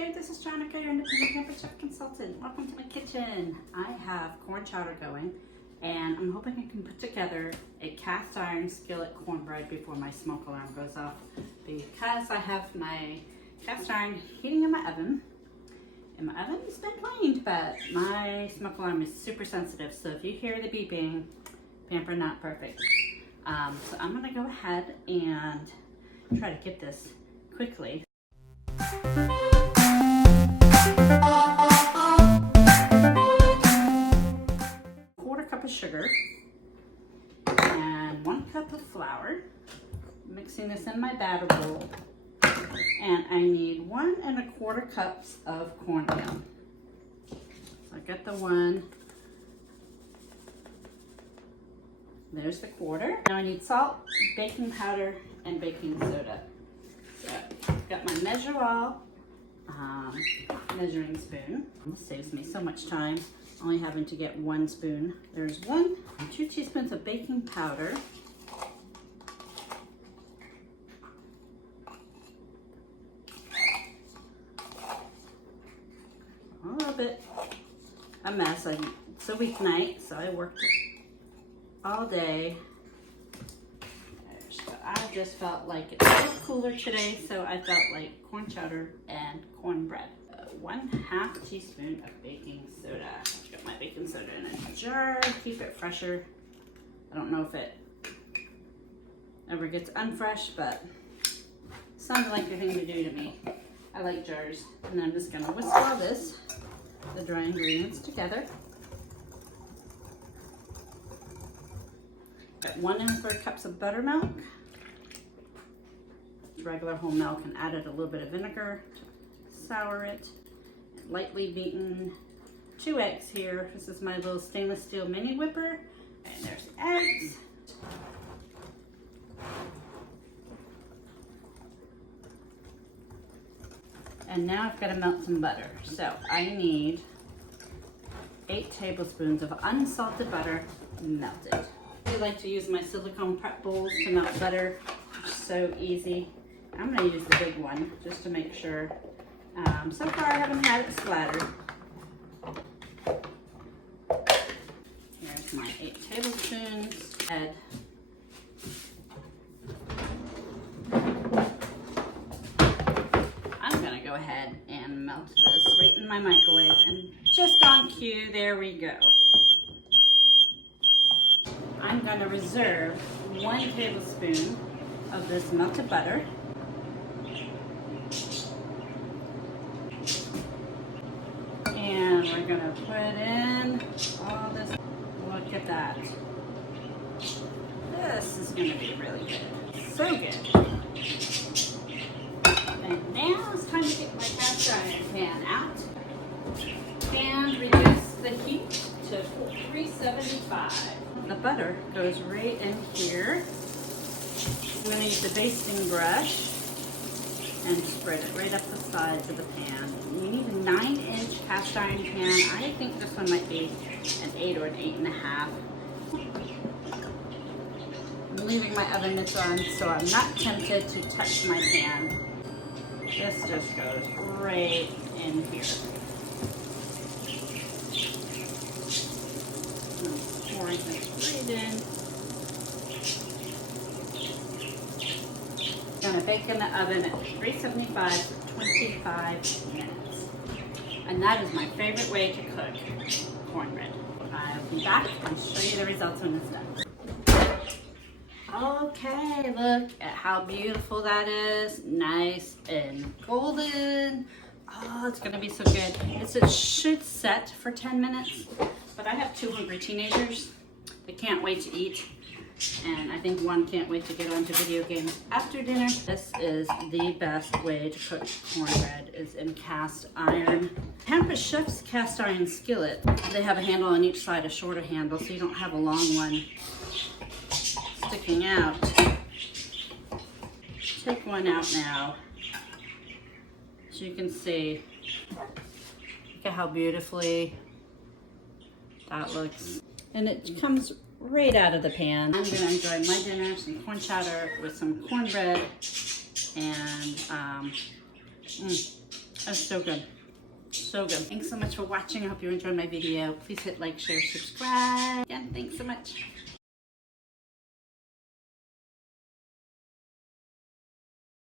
YouTube, this is Jonica, your independent pampered chef consultant. Welcome to my kitchen. I have corn chowder going, and I'm hoping I can put together a cast iron skillet cornbread before my smoke alarm goes off, because I have my cast iron heating in my oven. And my oven's been cleaned, but my smoke alarm is super sensitive, so if you hear the beeping, pamper not perfect. So I'm gonna go ahead and try to get this quickly. Quarter cup of sugar and 1 cup of flour. Mixing this in my batter bowl. And I need 1 1/4 cups of cornmeal. So I got the 1. There's the quarter. Now I need salt, baking powder, and baking soda. So I've got my Measure-All measuring spoon. This saves me so much time, only having to get 1 spoon. There's 1 and 2 teaspoons of baking powder. A little bit a mess. It's a weeknight, so I worked all day. I just felt like it's a little cooler today, so I felt like corn chowder and cornbread. 1/2 teaspoon of baking soda. I've got my baking soda in a jar to keep it fresher. I don't know if it ever gets unfresh, but sounds like a thing to do to me. I like jars. And I'm just gonna whisk all this, the dry ingredients, together. Got 1 1/4 cups of buttermilk. Regular whole milk, and added a little bit of vinegar to sour it. Lightly beaten 2 eggs here. This is my little stainless steel mini whipper. And there's the eggs. And now I've got to melt some butter. So I need 8 tablespoons of unsalted butter melted. I like to use my silicone prep bowls to melt butter. It's so easy. I'm going to use the big one just to make sure. So far I haven't had it splattered. Here's my 8 tablespoons. Add I'm going to go ahead and melt this right in my microwave, and just on cue, there we go. I'm going to reserve 1 tablespoon of this melted butter. And we're going to put in all this. Look at that. This is going to be really good. So good. And now it's time to get my cast iron pan out and reduce the heat to 375. The butter goes right in here. I'm going to use the basting brush and spread it right up the sides of the pan. You need a 9-inch cast iron pan. I think this one might be an 8 or an 8.5. I'm leaving my oven mitts on, so I'm not tempted to touch my pan. This just goes right in here. I'm pouring this right in. I'm going to bake in the oven at 375 for 25 minutes. And that is my favorite way to cook cornbread. I'll be back and show you the results when it's done. Okay, look at how beautiful that is. Nice and golden. Oh, it's going to be so good. It should set for 10 minutes, but I have 2 hungry teenagers. They can't wait to eat. And I think one can't wait to get onto video games after dinner. This is the best way to cook cornbread, is in cast iron. Pampered Chef's cast iron skillet, they have a handle on each side, a shorter handle, so you don't have a long one sticking out. Take one out now. So you can see, look at how beautifully that looks. And it comes right out of the pan. I'm gonna enjoy my dinner, some corn chowder with some cornbread, and That's so good. So good. Thanks so much for watching. I hope you enjoyed my video. Please hit like, share, subscribe. Again, thanks so much.